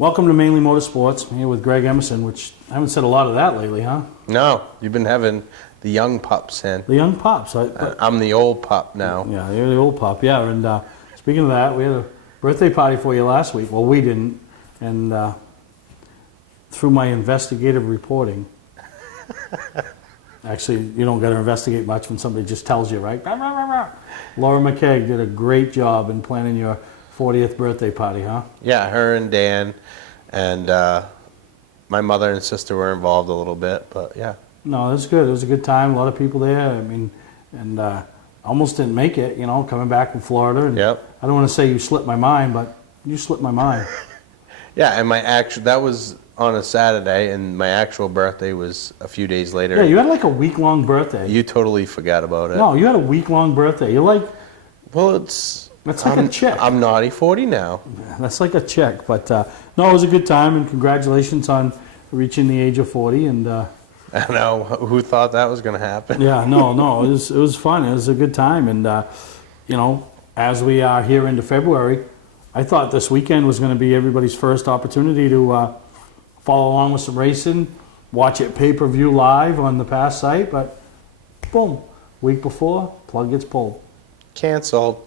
Welcome to Mainely Motorsports. I'm here with Greg Emerson, which I haven't said a lot of that lately, huh? No, you've been having the young pups in. The young pups. I'm the old pup now. Yeah, you're the old pup, yeah. And speaking of that, we had a birthday party for you last week. Well, we didn't. And through my investigative reporting, actually, you don't got to investigate much when somebody just tells you, right? Laura McKay did a great job in planning your 40th birthday party, huh? Yeah, her and Dan and my mother and sister were involved a little bit, but yeah. No, it was good. It was a good time. A lot of people there. I mean, and almost didn't make it, you know, coming back from Florida. And yep. I don't want to say you slipped my mind, but you slipped my mind. Yeah, and that was on a Saturday, and my actual birthday was a few days later. Yeah, you had like a week-long birthday. You totally forgot about it. No, you had a week-long birthday. You're like... Well, that's like a check. I'm naughty 40 now. Yeah, that's like a check. But no, it was a good time, and congratulations on reaching the age of 40. And I know, who thought that was going to happen? Yeah, no, it was fun. It was a good time, and you know, as we are here into February, I thought this weekend was going to be everybody's first opportunity to follow along with some racing, watch it pay-per-view live on the Pass site, but boom, week before, plug gets pulled. Canceled.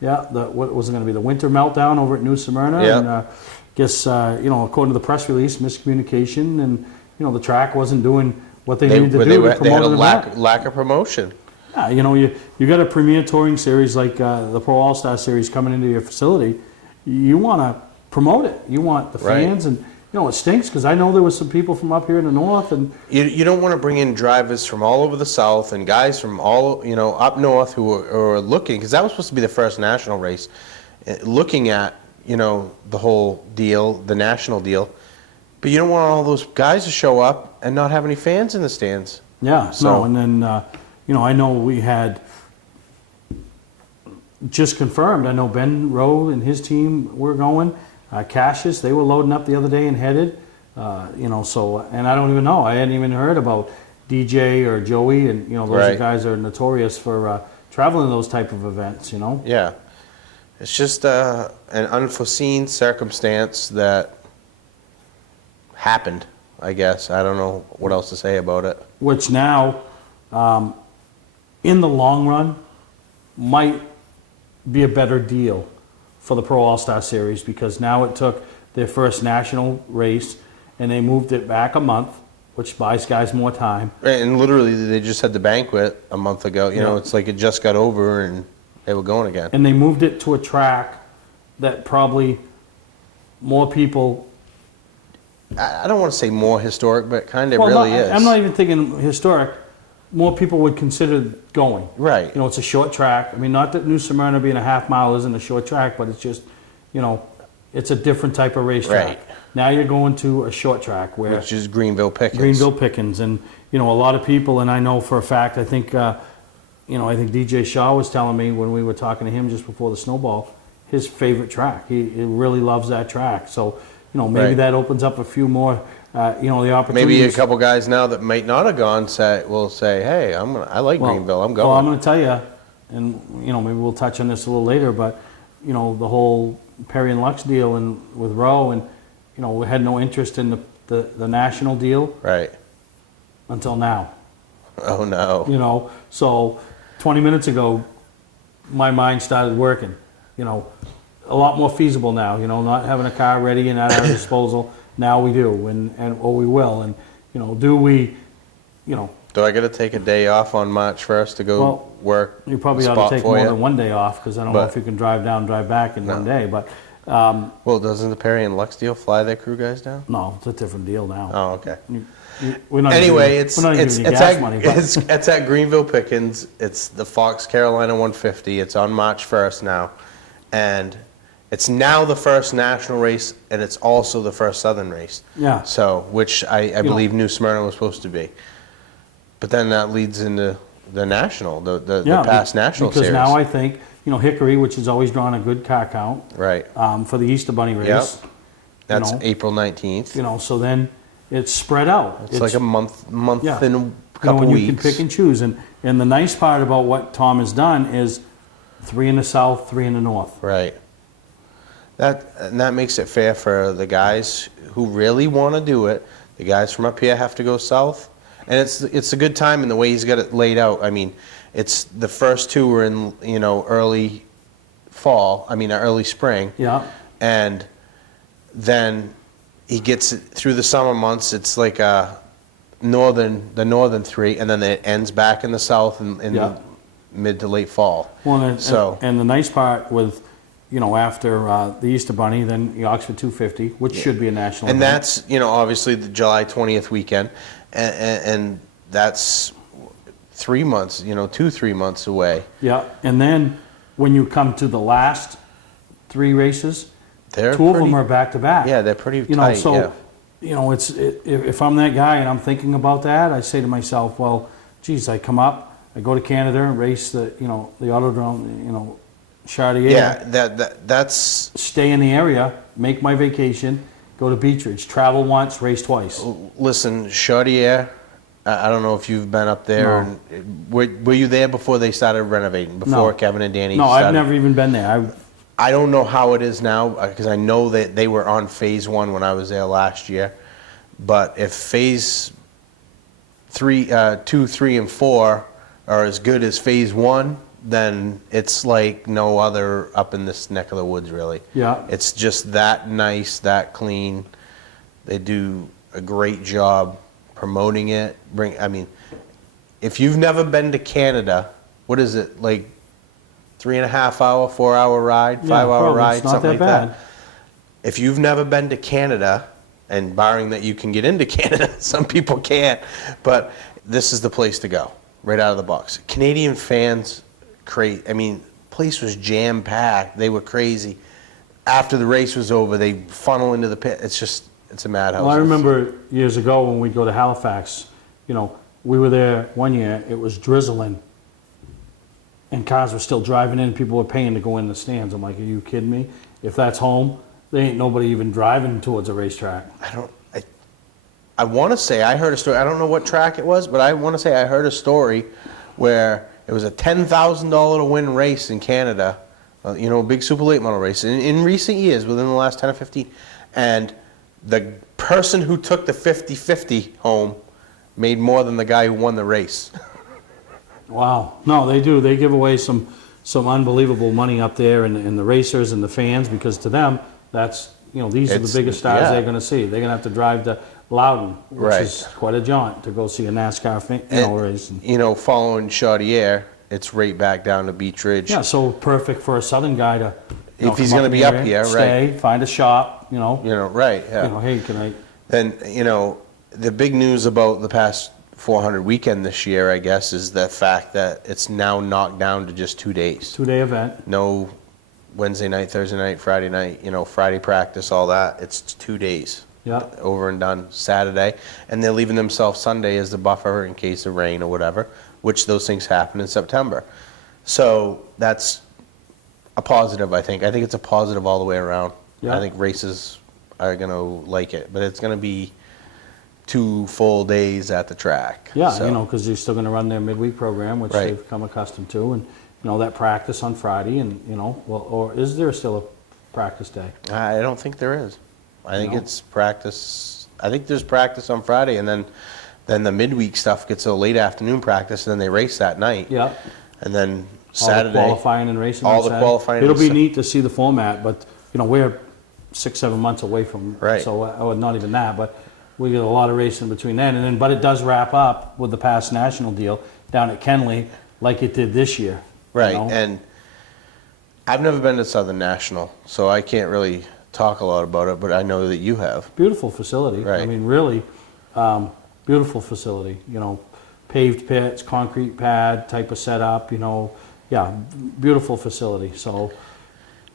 Yeah, what was it going to be, the winter meltdown over at New Smyrna? Yep. And guess, you know, according to the press release, miscommunication, and, you know, the track wasn't doing what they needed to do to promote They had a the lack of promotion. Yeah, you know, you got a premier touring series like the Pro All-Star Series coming into your facility. You want to promote it. You want the fans, and you know it stinks because I know there was some people from up here in the north, and you don't want to bring in drivers from all over the south and guys from all up north who are looking, because that was supposed to be the first national race, looking at the whole deal, the national deal, but you don't want all those guys to show up and not have any fans in the stands. Yeah, so no, and then. You know, I know we had just confirmed. I know Ben Rowe and his team were going. Cassius, they were loading up the other day and headed. You know, so, and I don't even know. I hadn't even heard about DJ or Joey, and you know, those guys are notorious for traveling to those type of events. You know. Yeah, it's just an unforeseen circumstance that happened. I guess I don't know what else to say about it. Which now. In the long run, might be a better deal for the Pro All-Star Series, because now it took their first national race and they moved it back a month, which buys guys more time. Right, and literally they just had the banquet a month ago. You know, it's like it just got over and they were going again. And they moved it to a track that probably more people... I don't want to say more historic, but kind of really is. I'm not even thinking historic. More people would consider going. Right. You know, it's a short track. I mean, not that New Smyrna being a half mile isn't a short track, but it's just, you know, it's a different type of racetrack. Right. Now you're going to a short track where... which is Greenville Pickens. Greenville Pickens. And, you know, a lot of people, and I know for a fact, I think, you know, I think DJ Shaw was telling me when we were talking to him just before the snowball, his favorite track. He really loves that track. So, you know, maybe that opens up a few more... you know, the opportunities. Maybe a couple guys now that might not have gone will say, "Hey, I like Greenville. I'm going." Well, I'm going to tell you, and you know, maybe we'll touch on this a little later. But you know, the whole Perry and Lux deal and with Rowe, and you know, we had no interest in the national deal, right? Until now. Oh no! You know, so 20 minutes ago, my mind started working. You know, a lot more feasible now. You know, not having a car ready and at our disposal. Now we do, or we will, and you know, do we, you know? Do I got to take a day off on March 1st to go work? You probably ought to take more than one day off, because I don't know if you can drive down, drive back in one day. But well, doesn't the Perry and Lux deal fly their crew guys down? No, it's a different deal now. Oh, okay. We're not anyway, it's at Greenville Pickens. It's the Fox Carolina 150. It's on March 1st now, and it's now the first national race, and it's also the first Southern race. Yeah. So, which I believe New Smyrna was supposed to be. But then that leads into the national, the past national series. Because now I think, you know, Hickory, which has always drawn a good car count. Right. For the Easter Bunny race. Yep. That's April 19th. You know, so then it's spread out. It's like a month and a couple weeks. You can pick and choose. And the nice part about what Tom has done is 3 in the south, 3 in the north. Right. That makes it fair for the guys who really want to do it. The guys from up here have to go south, and it's a good time in the way he's got it laid out. I mean, it's the first two were in early fall. I mean early spring. Yeah. And then he gets it through the summer months. It's like the northern three, and then it ends back in the south in Yeah. mid to late fall. Well, and the nice part with, after the Easter Bunny, then the Oxford 250, which should be a national and event. that's obviously the July 20th weekend, and that's 3 months, 3 months away. Yeah, and then when you come to the last 3 races, They're two of pretty- them are back to back. Yeah, they're pretty tight. So yeah. if I'm that guy and I'm thinking about that, I say to myself, well, geez, I come up, I go to Canada and race the Autodrome, Chartier. Yeah, that's Stay in the area, make my vacation, go to Beechridge, travel once, race twice. listen, Chartier. I don't know if you've been up there. No. And, were you there before they started renovating? Before Kevin and Danny? No, started? I've never even been there. I don't know how it is now because I know that they were on phase 1 when I was there last year. But if phase 2, 3, and 4 are as good as phase 1, then it's like no other up in this neck of the woods, really. Yeah. It's just that nice, that clean. They do a great job promoting it. If you've never been to Canada, what is it, like 3.5 hour, 4 hour ride, 5 hour probably. ride, It's not something that like bad. that? If you've never been to Canada, and barring that you can get into Canada, some people can't, but this is the place to go, right out of the box. Canadian fans, place was jam packed. They were crazy. After the race was over, they funnel into the pit. It's a madhouse. Well, I remember years ago when we'd go to Halifax, we were there one year, it was drizzling, and cars were still driving in, people were paying to go in the stands. I'm like, are you kidding me? If that's home, there ain't nobody even driving towards a racetrack. I want to say I heard a story. I don't know what track it was, but I want to say I heard a story where it was a $10,000 to win race in Canada, a big super late model race in recent years, within the last 10 or 15. And the person who took the 50-50 home made more than the guy who won the race. Wow. No, they do. They give away some unbelievable money up there, and the racers and the fans, because to them, that's, these are the biggest stars they're going to see. They're going to have to drive to Loudon, which is quite a jaunt to go see a NASCAR race. Following Chartier, it's right back down to Beech Ridge. Yeah, so perfect for a southern guy to, if he's going to be up here, stay, right? find a shop, right? Yeah. Hey, can I? Then the big news about the past 400 weekend this year, I guess, is the fact that it's now knocked down to just 2 days. 2-day event. No Wednesday night, Thursday night, Friday night, Friday practice, all that. It's 2 days. Yeah. Over and done Saturday. And they're leaving themselves Sunday as the buffer in case of rain or whatever, which those things happen in September. So that's a positive, I think. I think it's a positive all the way around. Yeah. I think races are going to like it. But it's going to be 2 full days at the track. Yeah, So, because you're still going to run their midweek program, which Right. they've become accustomed to, and that practice on Friday, and or is there still a practice day? I don't think there is. I think No? it's practice. I think there's practice on Friday, and then the midweek stuff gets a late afternoon practice, and then they race that night. Yeah. And then All the Saturday, qualifying and racing. all on the Saturday. qualifying It'll and be stuff. neat to see the format, but we're 6-7 months away from. Right. So not even that, but we get a lot of racing between then and then. But it does wrap up with the past national deal down at Kenley, like it did this year. right? And I've never been to Southern National, so I can't really talk a lot about it. But I know that you have. Beautiful facility. Right. I mean, really, beautiful facility. Paved pits, concrete pad type of setup. Yeah, beautiful facility. So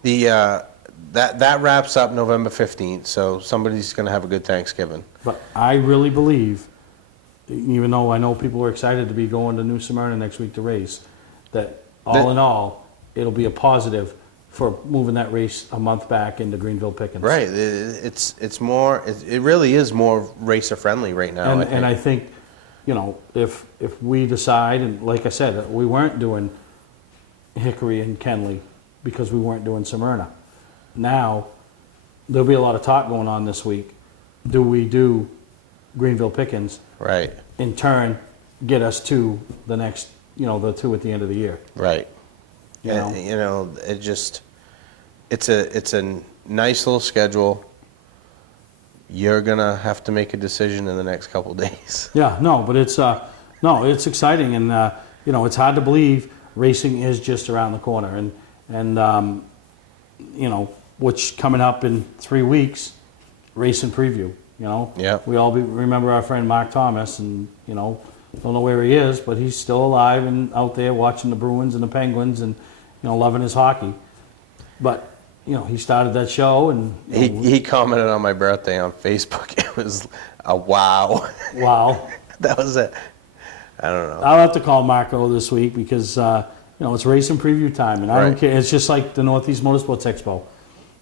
The that wraps up November 15th. So somebody's going to have a good Thanksgiving. but I really believe, even though I know people are excited to be going to New Smyrna next week to race, that all in all, it'll be a positive for moving that race a month back into Greenville Pickens. Right. It's more. It really is more racer friendly right now. And I think, if we decide, and like I said, we weren't doing Hickory and Kenley because we weren't doing Smyrna. now there'll be a lot of talk going on this week. Do we do Greenville Pickens? Right. In turn, get us to the next, the two at the end of the year. Right. It just, it's a nice little schedule. You're gonna have to make a decision in the next couple days. Yeah, no, but it's exciting, and it's hard to believe racing is just around the corner, and which coming up in 3 weeks, racing preview. Yeah. We all remember our friend Mark Thomas, and don't know where he is, but he's still alive and out there watching the Bruins and the Penguins, and loving his hockey. But he started that show, and he commented on my birthday on Facebook. It was a wow. Wow. That was it. I don't know. I'll have to call Marco this week because it's racing preview time, and I don't care. It's just like the Northeast Motorsports Expo.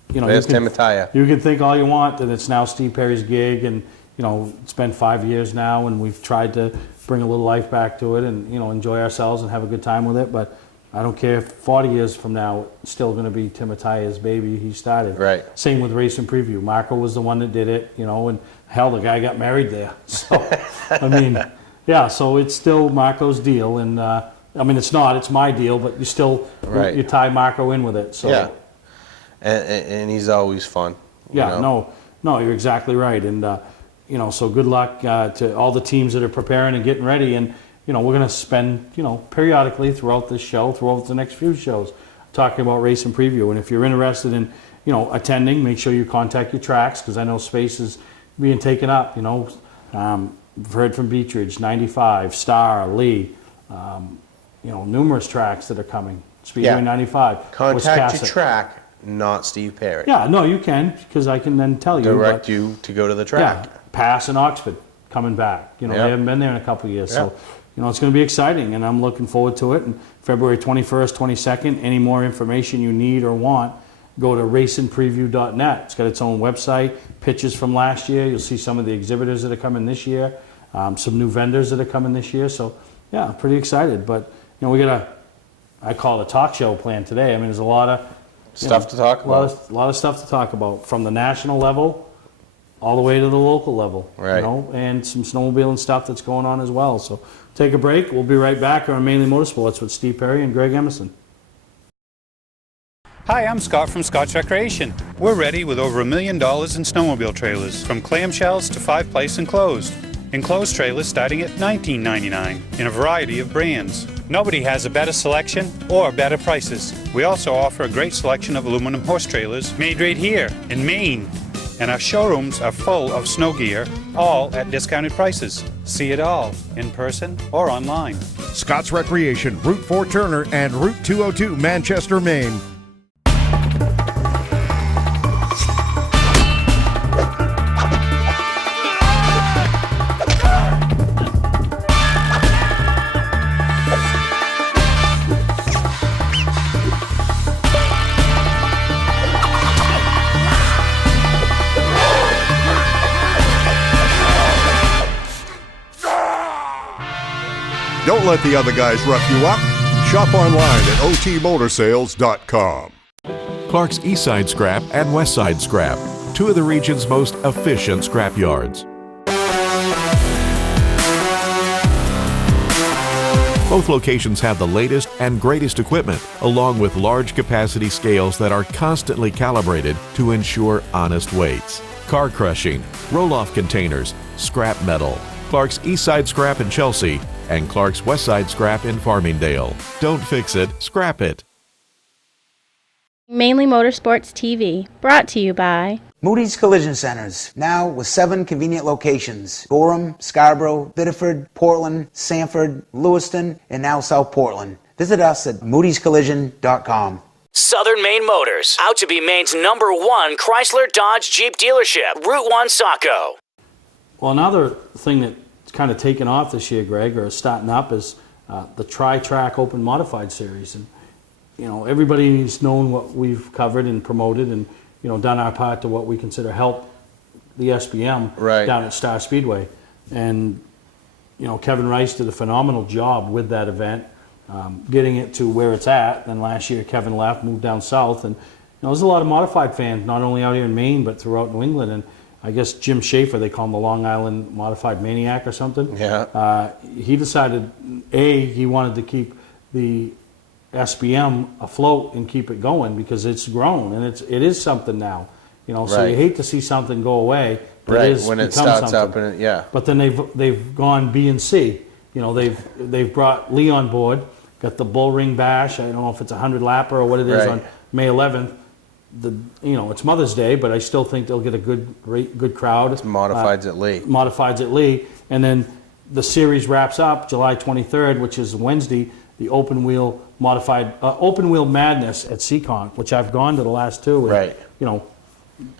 There's Timotaya. You can think all you want that it's now Steve Perry's gig, and it's been 5 years now, and we've tried to bring a little life back to it, and enjoy ourselves and have a good time with it. But I don't care if 40 years from now, it's still going to be Timotaya's baby. He started. Right. Same with Racing Preview. Marco was the one that did it, and hell, the guy got married there. So, I mean, yeah, so it's still Marco's deal. And, it's not, it's my deal, but you still, you tie Marco in with it. So. Yeah. And he's always fun. Yeah, no, you're exactly right. And, so good luck to all the teams that are preparing and getting ready. And, we're going to spend, periodically throughout this show, throughout the next few shows, talking about Racing Preview. And if you're interested in, attending, make sure you contact your tracks, because I know space is being taken up. We've heard from Beechridge, 95, Star, Lee, numerous tracks that are coming. Speedway 95. Contact your track, not Steve Perry. Yeah, no, you can, because I can then tell you. Direct you to go to the track. Yeah, Pass in Oxford coming back. They haven't been there in a couple of years. So, it's going to be exciting, and I'm looking forward to it. And February 21st, 22nd, any more information you need or want, go to racingpreview.net. It's got its own website, pictures from last year. You'll see some of the exhibitors that are coming this year, some new vendors that are coming this year. So, yeah, pretty excited. But, we got I call it a talk show planned today. I mean, there's a lot of stuff to talk about. A lot of stuff to talk about, from the national level all the way to the local level. Right. And some snowmobiling stuff that's going on as well. So take a break. We'll be right back on Mainly Motorsports with Steve Perry and Greg Emerson. Hi, I'm Scott from Scott's Recreation. We're ready with over $1 million in snowmobile trailers, from clamshells to 5-place enclosed. Enclosed trailers starting at $19.99 in a variety of brands. Nobody has a better selection or better prices. We also offer a great selection of aluminum horse trailers made right here in Maine. And our showrooms are full of snow gear, all at discounted prices. See it all in person or online. Scott's Recreation, Route 4 Turner and Route 202 Manchester, Maine. Don't let the other guys rough you up. Shop online at otmotorsales.com. Clark's Eastside Scrap and Westside Scrap, two of the region's most efficient scrap yards. Both locations have the latest and greatest equipment, along with large capacity scales that are constantly calibrated to ensure honest weights. Car crushing, roll-off containers, scrap metal. Clark's Eastside Scrap in Chelsea and Clark's Westside Scrap in Farmingdale. Don't fix it, scrap it. Mainly Motorsports TV, brought to you by Moody's Collision Centers, now with 7 convenient locations: Gorham, Scarborough, Biddeford, Portland, Sanford, Lewiston, and now South Portland. Visit us at moodyscollision.com. Southern Maine Motors, out to be Maine's #1 Chrysler Dodge Jeep dealership, Route 1 Saco. Well, another thing that's kind of taken off this year, Greg, or is starting up, is the Tri-Track Open Modified Series. And, everybody's known what we've covered and promoted and, done our part to what we consider help the SBM down at Star Speedway. And, Kevin Rice did a phenomenal job with that event, getting it to where it's at. Then last year, Kevin left, moved down south, and, there's a lot of modified fans, not only out here in Maine, but throughout New England. And I guess Jim Schaefer, they call him the Long Island Modified Maniac or something. Yeah. He decided, he wanted to keep the SBM afloat and keep it going because it's grown and it is something now. So you hate to see something go away. Right, when it starts up and But then they've gone B and C. They've brought Lee on board, got the Bull Ring Bash. I don't know if it's a 100 lapper or what it is on May 11th. It's Mother's Day, but I still think they'll get a good crowd. It's Modifieds at Lee. Modifieds at Lee, and then the series wraps up July 23rd, which is Wednesday. The open wheel madness at Seekonk, which I've gone to the last two. And,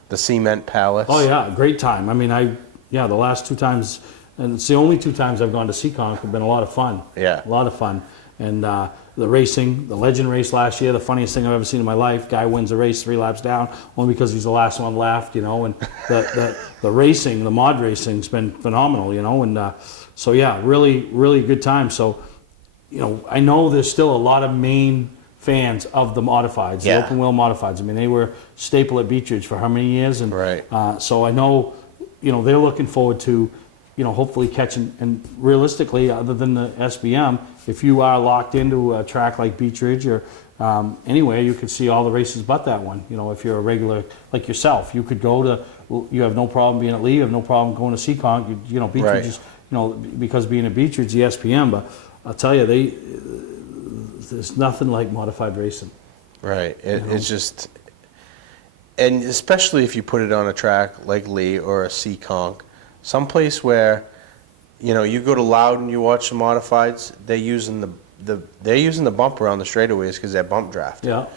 the Cement Palace. Oh yeah, great time. I mean, the last 2 times, and it's the only 2 times I've gone to Seekonk, have been a lot of fun. Yeah, a lot of fun. And the racing, the Legend race last year, the funniest thing I've ever seen in my life. Guy wins a race 3 laps down, only because he's the last one left. And the racing, the mod racing's been phenomenal. And so yeah, really, really good time. So I know there's still a lot of Maine fans of the modifieds, the open wheel modifieds. I mean, they were staple at Beechridge for how many years? And so I know, they're looking forward to, hopefully catching. And realistically, other than the SBM, if you are locked into a track like Beechridge or anywhere, you could see all the races but that one. If you're a regular like yourself, you could go to. You have no problem being at Lee. You have no problem going to Seekonk. Beechridge is, because being at Beechridge, the SPM. But I'll tell you, there's nothing like modified racing. Right. It's just, and especially if you put it on a track like Lee or a Seekonk, someplace where, you go to Loudon, you watch the modifieds, they're using the bumper on the straightaways because they're bump draft. Yeah.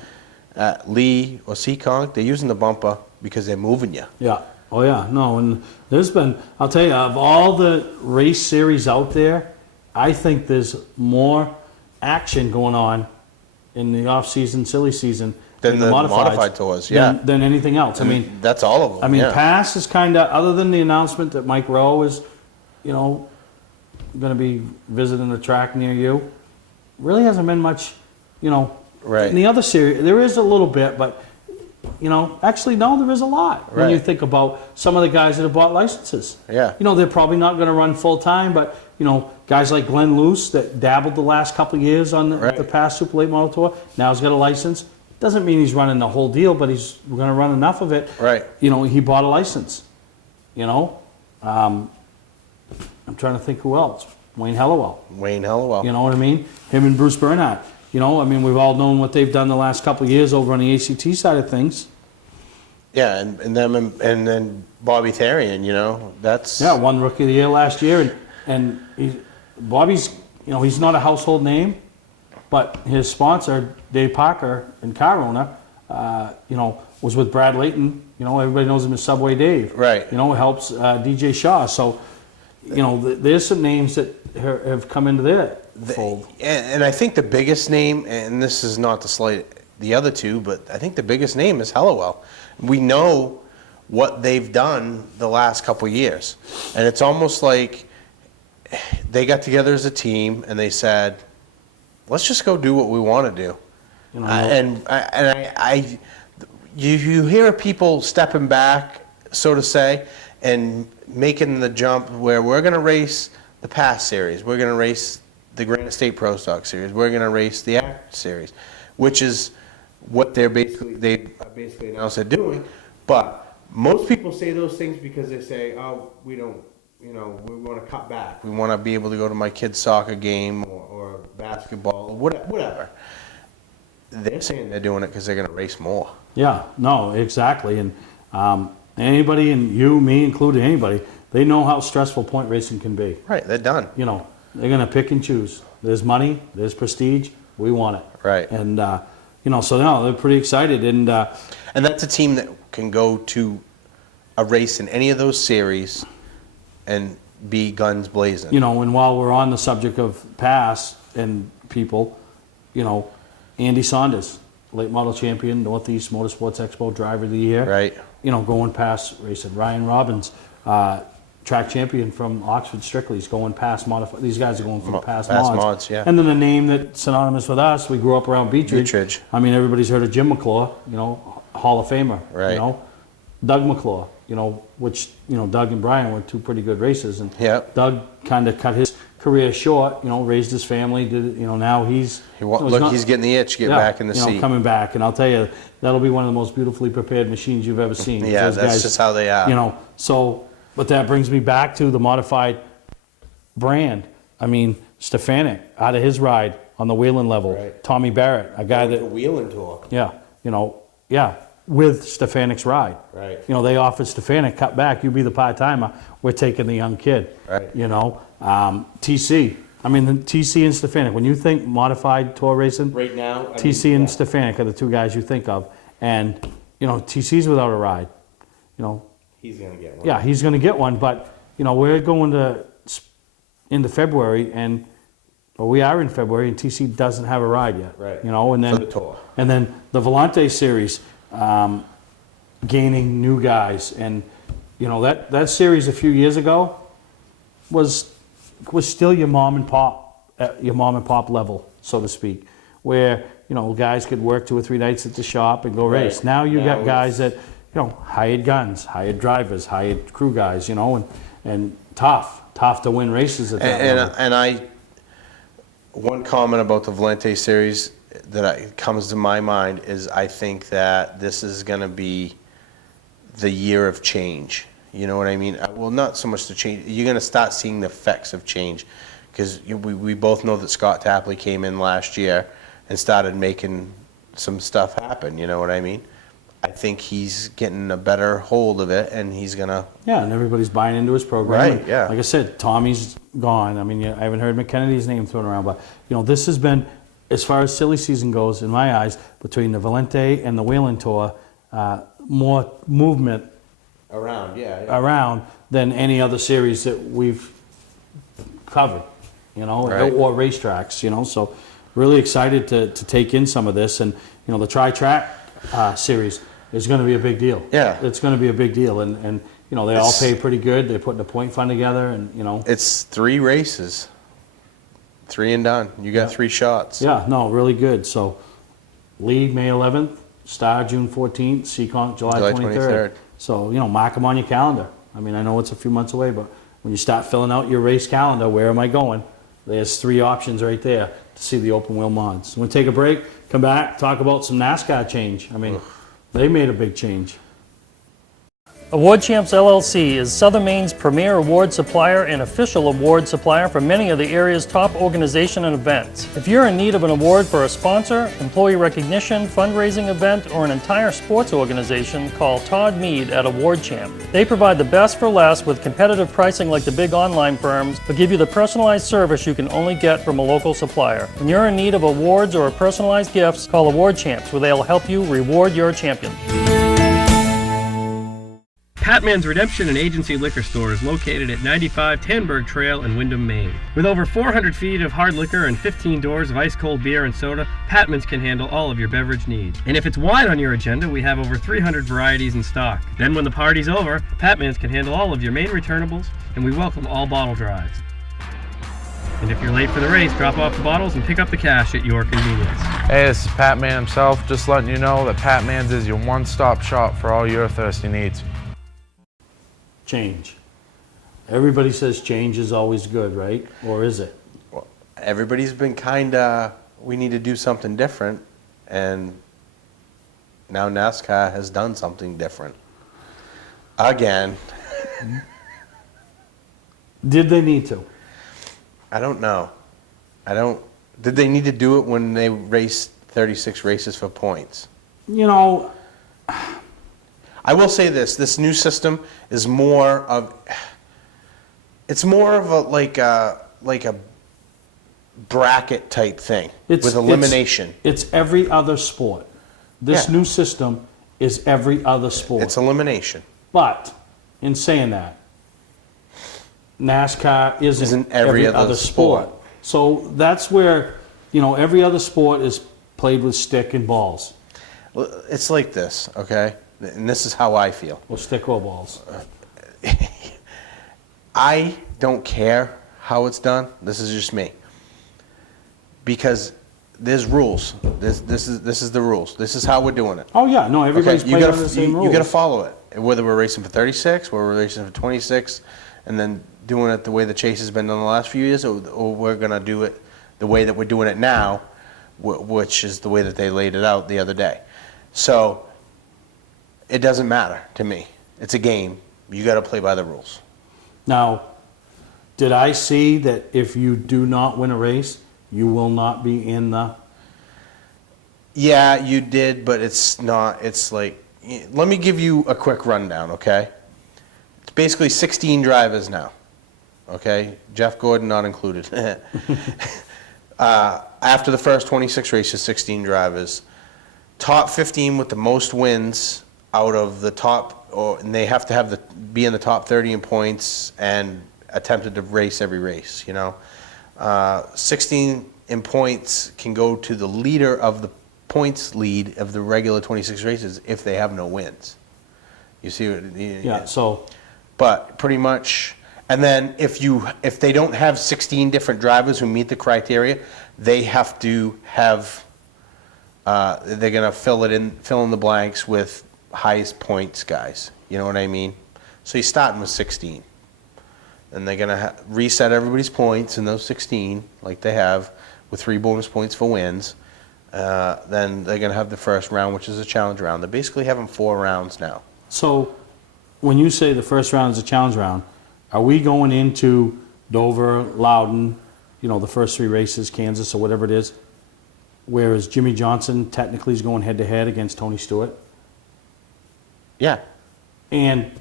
At Lee or Seekonk, they're using the bumper because they're moving you. Yeah. Oh yeah. No, and there's been, I'll tell you, of all the race series out there, I think there's more action going on in the off-season, silly season than the modified tours, than anything else. I mean, that's all of them. I mean, Pass is kind of, other than the announcement that Mike Rowe is, going to be visiting the track near you, really hasn't been much, Right. In the other series, there is a little bit, but actually, no, there is a lot when you think about some of the guys that have bought licenses. Yeah. They're probably not going to run full time, but guys like Glenn Luce that dabbled the last couple of years on the past Super Late Model Tour, now he's got a license. Doesn't mean he's running the whole deal, but he's going to run enough of it. Right. He bought a license. I'm trying to think who else. Wayne Hellowell. You know what I mean? Him and Bruce Bernhardt. We've all known what they've done the last couple of years over on the ACT side of things. Yeah, and then Bobby Therian, that's... Yeah, won Rookie of the Year last year, and Bobby's, he's not a household name, but his sponsor, Dave Parker, and car owner, was with Brad Layton. Everybody knows him as Subway Dave. Right. Helps DJ Shaw. So, there's some names that have come into their fold. And I think the biggest name, and this is not to slight the other two, but I think the biggest name is Hellowell. We know what they've done the last couple of years. And it's almost like they got together as a team and they said, let's just go do what we want to do. You hear people stepping back, so to say, and making the jump where we're going to race the Pass Series, we're going to race the Granite State Pro Stock Series, we're going to race the Act Series, which is what they basically announced they're doing. But most people say those things because they say, oh, we don't, we want to cut back. We want to be able to go to my kid's soccer game or basketball or whatever. They're saying they're doing it because they're going to race more. Yeah, no, exactly. And anybody, and you, me included, anybody, they know how stressful point racing can be. Right, they're done. They're going to pick and choose. There's money, there's prestige, we want it. Right. And, so no, they're pretty excited. And that's a team that can go to a race in any of those series and be guns blazing. And while we're on the subject of Pass and people, Andy Saunders, late model champion, Northeast Motorsports Expo Driver of the Year. Right. Going past racing. Ryan Robbins, track champion from Oxford Strictly's going past modified. These guys are going for the past mods. Yeah. And then the name that's synonymous with us, we grew up around Beechridge. I mean, everybody's heard of Jim McClure, Hall of Famer, Right. you know. Doug McClure, you know, which, you know, Doug and Brian were two pretty good racers. And Yep. Doug kind of cut his career short, you know, raised his family, did, you know, now he's... He's getting the itch, get back in the seat. coming back. And I'll tell you, that'll be one of the most beautifully prepared machines you've ever seen. Yeah, Those that's guys, just how they are. You know, so, but that brings me back to the modified brand. I mean, Stefanik, out of his ride on the Whelen level. Right. Tommy Barrett, a guy that... Wheeling tour. Yeah, you know, yeah, with Stefanik's ride. Right. You know, they offered Stefanik, cut back, you be the part-timer, we're taking the young kid. Right. You know, TC, I mean, the TC and Stefanik, when you think modified tour racing, Right now, TC and Stefanik are the two guys you think of. And, you know, TC's without a ride, you know. he's going to get one. Yeah, he's going to get one, but, you know, we're going into February, and well, we are in February, and TC doesn't have a ride yet. Right. You know, and then For the tour. and then the Volante series, gaining new guys, and you know that series a few years ago was still your mom and pop level, so to speak, where you know guys could work 2 or 3 nights at the shop and go race. Right. Now you Now got guys that you know hired guns, hired drivers, hired crew guys, you know, and tough to win races at that level. And one comment about the Volante series that comes to my mind is I think that this is going to be the year of change. You know what I mean? Well, not so much the change. You're going to start seeing the effects of change because we both know that Scott Tapley came in last year and started making some stuff happen. You know what I mean? I think he's getting a better hold of it, and he's gonna. Yeah, and everybody's buying into his program. Right. And Yeah. like I said, Tommy's gone. I mean, I haven't heard McKennedy's name thrown around, but you know, this has been, as far as silly season goes, in my eyes, between the Valente and the Whelen Tour, more movement around than any other series that we've covered. You know, Right. or racetracks. You know, so really excited to take in some of this, and you know, the Tri-Track series is going to be a big deal. Yeah. It's going to be a big deal, and you know, they all pay pretty good. They're putting a point fund together, and you know. It's 3 races, 3 and done. You got 3 shots. Yeah, no, really good. So, Lead May 11th, Star June 14th, Seekonk July 23rd. So, you know, mark them on your calendar. I mean, I know it's a few months away, but when you start filling out your race calendar, where am I going? There's 3 options right there to see the open wheel mods. We'll take a break, come back, talk about some NASCAR change. I mean, they made a big change. Award Champs LLC is Southern Maine's premier award supplier and official award supplier for many of the area's top organizations and events. If you're in need of an award for a sponsor, employee recognition, fundraising event, or an entire sports organization, call Todd Mead at Award Champ. They provide the best for less with competitive pricing like the big online firms, but give you the personalized service you can only get from a local supplier. When you're in need of awards or personalized gifts, call Award Champs, where they'll help you reward your champion. Patman's Redemption and Agency Liquor Store is located at 95 Tanberg Trail in Windham, Maine. With over 400 feet of hard liquor and 15 doors of ice-cold beer and soda, Patman's can handle all of your beverage needs. And if it's wine on your agenda, we have over 300 varieties in stock. Then when the party's over, Patman's can handle all of your Maine returnables, and we welcome all bottle drives. And if you're late for the race, drop off the bottles and pick up the cash at your convenience. Hey, this is Pat Man himself, just letting you know that Pat Man's is your one-stop shop for all your thirsty needs. Change. Everybody says change is always good, right? Or is it? Well, everybody's been kind of, we need to do something different, and now NASCAR has done something different. Again. Did they need to? I don't know. Did they need to do it when they raced 36 races for points? You know, I will say this new system is more of, it's more of a, like a bracket type thing with elimination. It's every other sport. This new system is every other sport. It's elimination. But, in saying that, NASCAR isn't every other sport. So that's where, you know, every other sport is played with stick and balls. It's like this, okay? And this is how I feel. Or stick or balls. I don't care how it's done. This is just me. Because there's rules. This is the rules. This is how we're doing it. Oh yeah, no, everybody's Okay, playing under the same rules. You got to follow it. Whether we're racing for 36, whether we're racing for 26, and then doing it the way the chase has been done the last few years, or we're going to do it the way that we're doing it now, which is the way that they laid it out the other day. So it doesn't matter to me. It's a game. You got to play by the rules. Now, did I see that if you do not win a race, you will not be in the... Yeah, you did, but it's not. It's like, let me give you a quick rundown, okay? It's basically 16 drivers now, okay? Jeff Gordon not included. After the first 26 races, 16 drivers. Top 15 with the most wins out of the top, and they have to be in the top 30 in points and attempted to race every race, you know. 16 in points can go to the leader of the points lead of the regular 26 races if they have no wins. You see what? Yeah, so... But pretty much, and then if they don't have 16 different drivers who meet the criteria, they have to have, they're going to fill in the blanks with highest points guys. You know what I mean? So you're starting with 16. And they're going to reset everybody's points in those 16, like they have, with 3 bonus points for wins. Then they're going to have the first round, which is a challenge round. They're basically having 4 rounds now. So when you say the first round is a challenge round, are we going into Dover, Loudon, you know, the first 3 races, Kansas or whatever it is, whereas Jimmy Johnson technically is going head-to-head against Tony Stewart? Yeah. And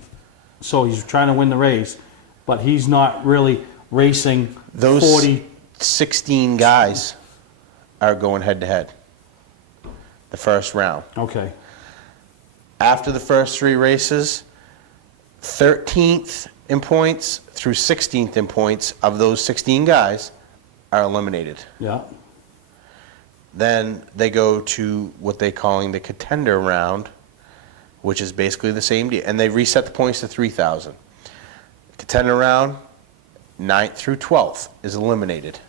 so he's trying to win the race, but he's not really racing those 40... 16 guys are going head-to-head the first round. Okay. After the first 3 races, 13th in points through 16th in points of those 16 guys are eliminated. Yeah. Then they go to what they're calling the contender round, which is basically the same deal. And they reset the points to 3,000. Contender round, 9th through 12th is eliminated.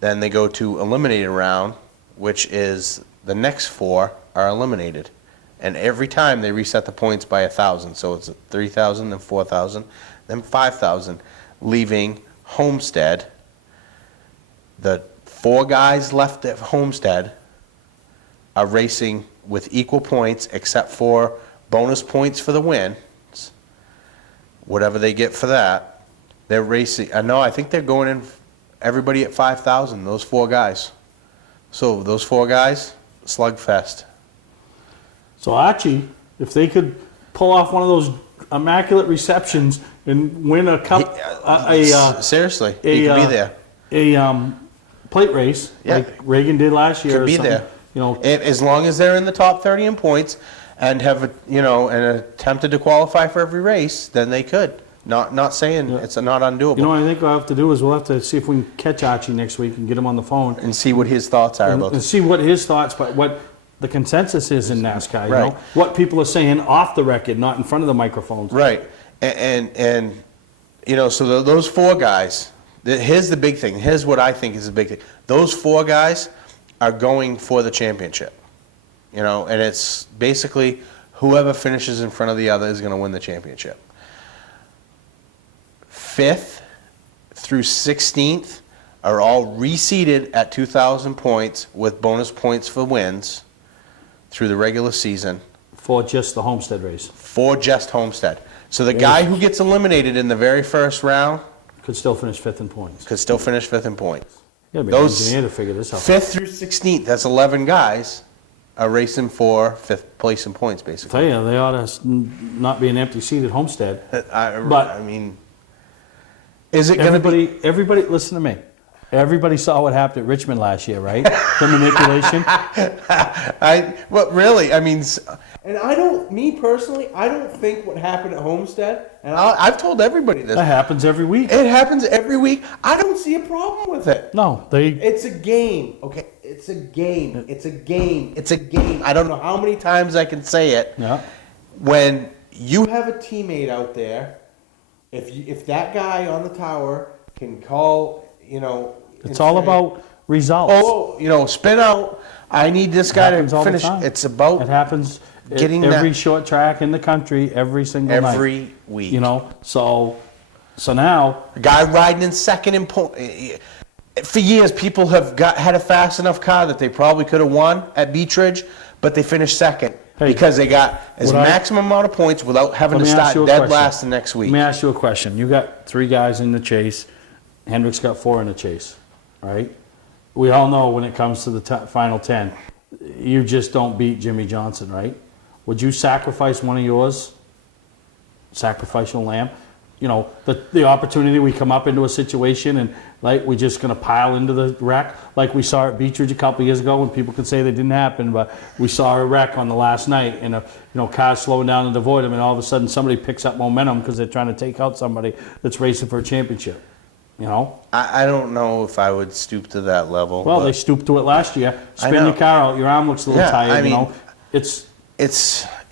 Then they go to eliminated round, which is the next 4 are eliminated. And every time they reset the points by 1,000. So it's 3,000, then 4,000, then 5,000, leaving Homestead. The 4 guys left at Homestead are racing with equal points except for bonus points for the wins. Whatever they get for that, they're racing. No, I think they're going in everybody at 5,000, those 4 guys. So those 4 guys, slugfest. So Archie, if they could pull off one of those immaculate receptions and win a cup, seriously, he could be there. A plate race, Yeah. like Reagan did last year. Could or be something, there. You know, As long as they're in the top 30 in points and have and attempted to qualify for every race, then they could. Not saying it's not undoable. You know what I think we'll have to do is we'll have to see if we can catch Archie next week and get him on the phone and see what his thoughts are about and this. see what his thoughts, but what the consensus is in NASCAR. You Right. know what people are saying off the record, not in front of the microphones. Right, and so those 4 guys. Here's the big thing. Here's what I think is the big thing. Those 4 guys are going for the championship. And it's basically whoever finishes in front of the other is going to win the championship. 5th through 16th are all reseeded at 2,000 points with bonus points for wins through the regular season. For just the Homestead race. For just Homestead. So the guy who gets eliminated in the very first round could still finish 5th in points. Could still finish 5th in points. Yeah, be an engineer to figure this out. 5th through 16th, that's 11 guys are racing for 5th place in points, basically. I tell you, they ought to not be an empty seat at Homestead. I mean, is it going to be... Everybody, listen to me. Everybody saw what happened at Richmond last year, right? The manipulation. Really, I mean, and me personally, I don't think what happened at Homestead, and I've told everybody this. That happens every week. It happens every week. I don't see a problem with it. No, It's a game, okay? It's a game. It's a game. It's a game. I don't know how many times I can say it. Yeah. When you have a teammate out there, if that guy on the tower can call, It's all about results. Oh, spin out. I need this guy to finish. It's about it happens getting every short track in the country every single night. Every week. So now a guy riding in second in for years, people have had a fast enough car that they probably could have won at Beech Ridge, but they finished second because they got maximum amount of points without having to start dead last the next week. Let me ask you a question. You got 3 guys in the chase. Hendrick's got 4 in the chase, right? We all know when it comes to the final 10, you just don't beat Jimmy Johnson, right? Would you sacrifice one of yours? Sacrificial lamb? The opportunity, we come up into a situation and like we're just going to pile into the wreck like we saw at Beech Ridge a couple years ago, when people could say they didn't happen, but we saw a wreck on the last night and cars slowing down and avoid them, and all of a sudden somebody picks up momentum because they're trying to take out somebody that's racing for a championship. I don't know if I would stoop to that level. Well, they stooped to it last year. Spin your car out, your arm looks a little tired.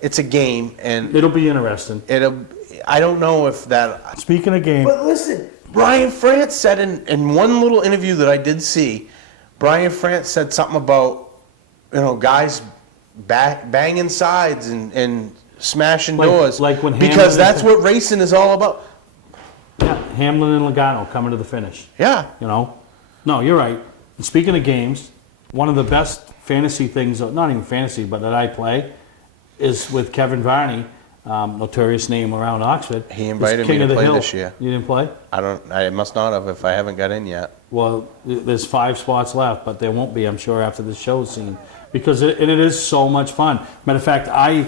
It's a game, and it'll be interesting. I don't know if that. Speaking of game, but listen, Brian France said in one little interview that I did see, Brian France said something about guys banging sides and smashing doors, like when because that's what racing is all about. Yeah, Hamlin and Logano coming to the finish. Yeah, No, you're right. And speaking of games, one of the best fantasy things, not even fantasy, but that I play, is with Kevin Varney. Notorious name around Oxford. He invited me to play this year. You didn't play? I must not have if I haven't got in yet. Well, there's 5 spots left, but there won't be, I'm sure, after this show scene, because it is so much fun. Matter of fact, I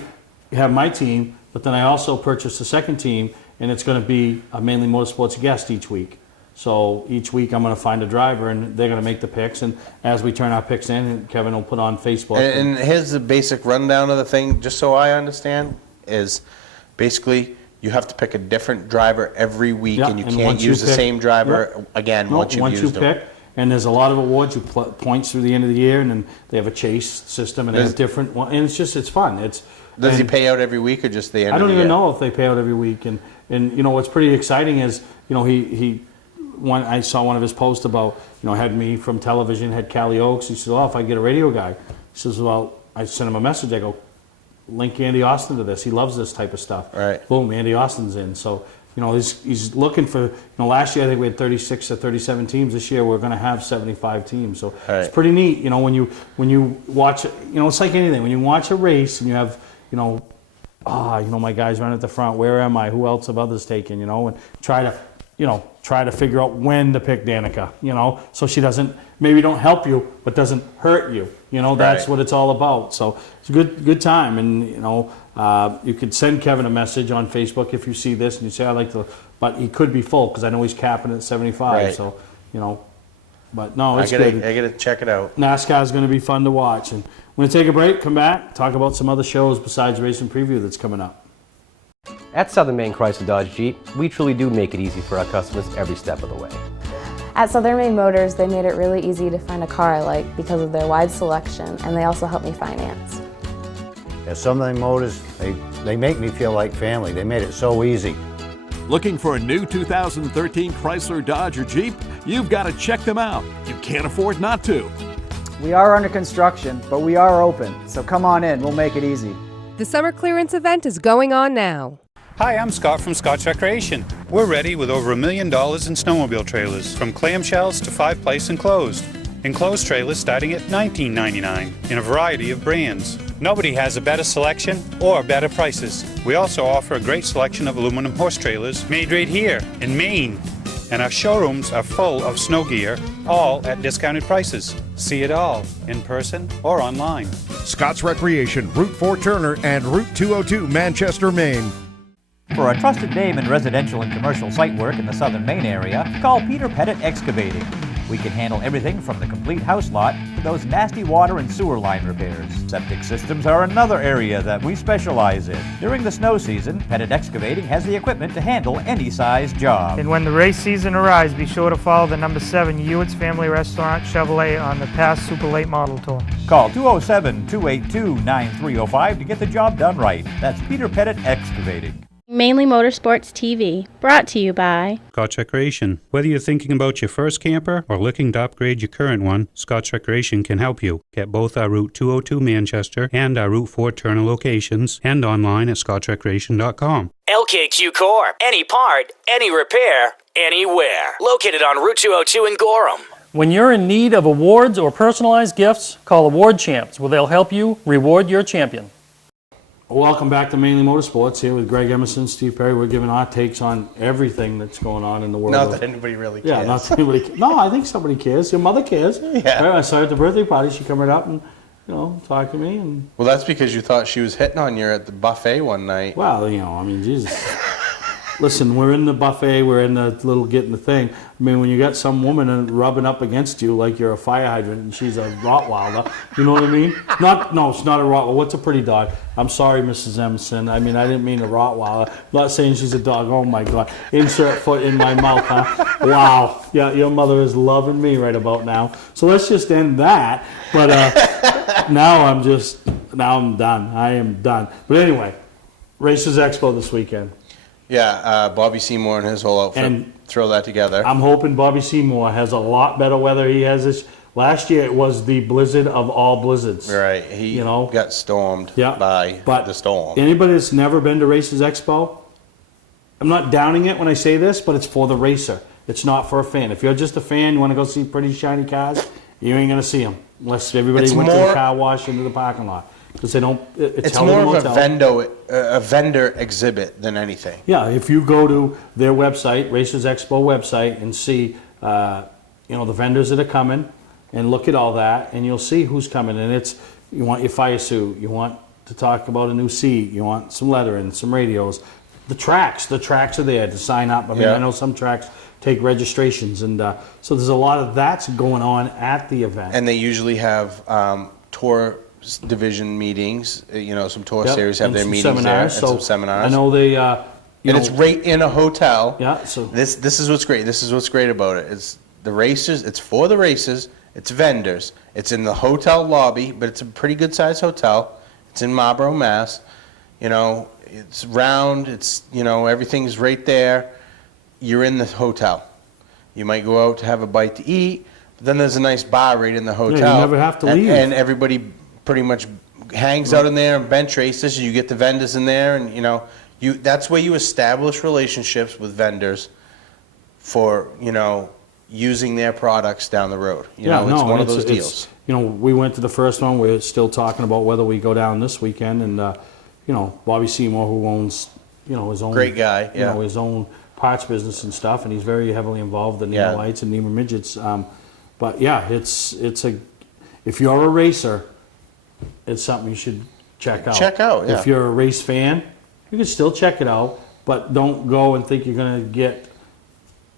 have my team, but then I also purchased a second team, and it's going to be a Mainly Motorsports guest each week. So each week I'm going to find a driver, and they're going to make the picks, and as we turn our picks in, Kevin will put on Facebook. And here's the basic rundown of the thing, just so I understand, is basically you have to pick a different driver every week, and you can't use the same driver again once you've used them. Pick, and there's a lot of awards, you points through the end of the year, and then they have a chase system, and they have different ones, and it's fun. Does he pay out every week or just the end of the year? I don't even know if they pay out every week, and what's pretty exciting is I saw one of his posts about had me from television, had Callie Oaks. He said, if I get a radio guy, he says, well, I sent him a message. I go, link Andy Austin to this. He loves this type of stuff. Right. Boom, Andy Austin's in. So, he's looking for, last year I think we had 36 or 37 teams. This year we're going to have 75 teams. So it's pretty neat, when you watch it, it's like anything. When you watch a race and you have, my guys run at the front, where am I? Who else have others taken, and try to figure out when to pick Danica, so she don't help you, but doesn't hurt you. That's what it's all about. So it's a good time. And, you could send Kevin a message on Facebook if you see this and you say, but he could be full because I know he's capping at 75. Right. So, but no, it's good. I got to check it out. NASCAR is going to be fun to watch. And we're going to take a break, come back, talk about some other shows besides Racing Preview that's coming up. At Southern Maine Chrysler Dodge Jeep, we truly do make it easy for our customers every step of the way. At Southern Maine Motors, they made it really easy to find a car I like because of their wide selection, and they also help me finance. At Southern Maine Motors, they make me feel like family. They made it so easy. Looking for a new 2013 Chrysler Dodge or Jeep? You've got to check them out. You can't afford not to. We are under construction, but we are open, so come on in. We'll make it easy. The summer clearance event is going on now. Hi, I'm Scott from Scott's Recreation. We're ready with over $1 million in snowmobile trailers, from clamshells to 5-place enclosed. Enclosed trailers starting at $19.99 in a variety of brands. Nobody has a better selection or better prices. We also offer a great selection of aluminum horse trailers made right here in Maine. And our showrooms are full of snow gear, all at discounted prices. See it all in person or online. Scott's Recreation, Route 4 Turner and Route 202 Manchester, Maine. For a trusted name in residential and commercial site work in the Southern Maine area, call Peter Pettit Excavating. We can handle everything from the complete house lot to those nasty water and sewer line repairs. Septic systems are another area that we specialize in. During the snow season, Pettit Excavating has the equipment to handle any size job. And when the race season arrives, be sure to follow the number 7 Hewitt's Family Restaurant Chevrolet on the past Super Late Model Tour. Call 207-282-9305 to get the job done right. That's Peter Pettit Excavating. Mainely Motorsports TV, brought to you by Scotch Recreation. Whether you're thinking about your first camper or looking to upgrade your current one, Scotch Recreation can help you. Get both our Route 202 Manchester and our Route 4 Turner locations and online at scotchrecreation.com. LKQ Corp. Any part, any repair, anywhere. Located on Route 202 in Gorham. When you're in need of awards or personalized gifts, call Award Champs, where they'll help you reward your champion. Welcome back to Mainly Motorsports here with Greg Emerson, Steve Perry. We're giving our takes on everything that's going on in the world. Not that anybody really cares. Yeah, not that anybody. No, I think somebody cares. Your mother cares. Yeah. I saw her at the birthday party. She come right up and, talk to me. And Well, that's because you thought she was hitting on you at the buffet one night. well, I mean, Jesus. Listen, we're in the buffet. We're in the little getting the thing. I mean, when you got some woman rubbing up against you like you're a fire hydrant and she's a Rottweiler, you know what I mean? No, it's not a Rottweiler. What's a pretty dog? I'm sorry, Mrs. Emerson. I mean, I didn't mean a Rottweiler. I'm not saying she's a dog. Oh my God! Insert foot in my mouth, huh? Wow. Yeah, your mother is loving me right about now. So let's just end that. But now I'm done. I am done. But anyway, Racers Expo this weekend. Yeah, Bobby Seymour and his whole outfit And throw that together. I'm hoping Bobby Seymour has a lot better weather. He has this. Last year it was the blizzard of all blizzards. Right, he got stormed by the storm. Anybody that's never been to Racers Expo, I'm not downing it when I say this, but it's for the racer. It's not for a fan. If you're just a fan, you want to go see pretty shiny cars, you ain't going to see them unless everybody went to the car wash into the parking lot. Because they don't. It's more of a vendor exhibit than anything. Yeah, if you go to their website, Racers Expo website, and see, the vendors that are coming, and look at all that, and you'll see who's coming. And you want your fire suit, you want to talk about a new seat, you want some lettering, some radios. The tracks are there to sign up. I mean, I know some tracks take registrations, and so there's a lot of that's going on at the event. And they usually have tour division meetings, some tour series have their meetings seminars, there, and some seminars. I know they, it's right in a hotel. Yeah. So this is what's great. This is what's great about it. It's the racers. It's for the racers. It's vendors. It's in the hotel lobby, but it's a pretty good sized hotel. It's in Marlborough, Mass. It's round. It's everything's right there. You're in the hotel. You might go out to have a bite to eat. But then there's a nice bar right in the hotel. Yeah, you never have to leave. And everybody pretty much hangs out in there and bench races. You get the vendors in there, and that's where you establish relationships with vendors for using their products down the road. It's one of those deals. We went to the first one. We're still talking about whether we go down this weekend, and Bobby Seymour, who owns his own great guy, his own parts business and stuff, and he's very heavily involved in Nemo Lights and Nemo Midgets. But yeah, if you're a racer, it's something you should check out. Yeah. If you're a race fan, you can still check it out, but don't go and think you're going to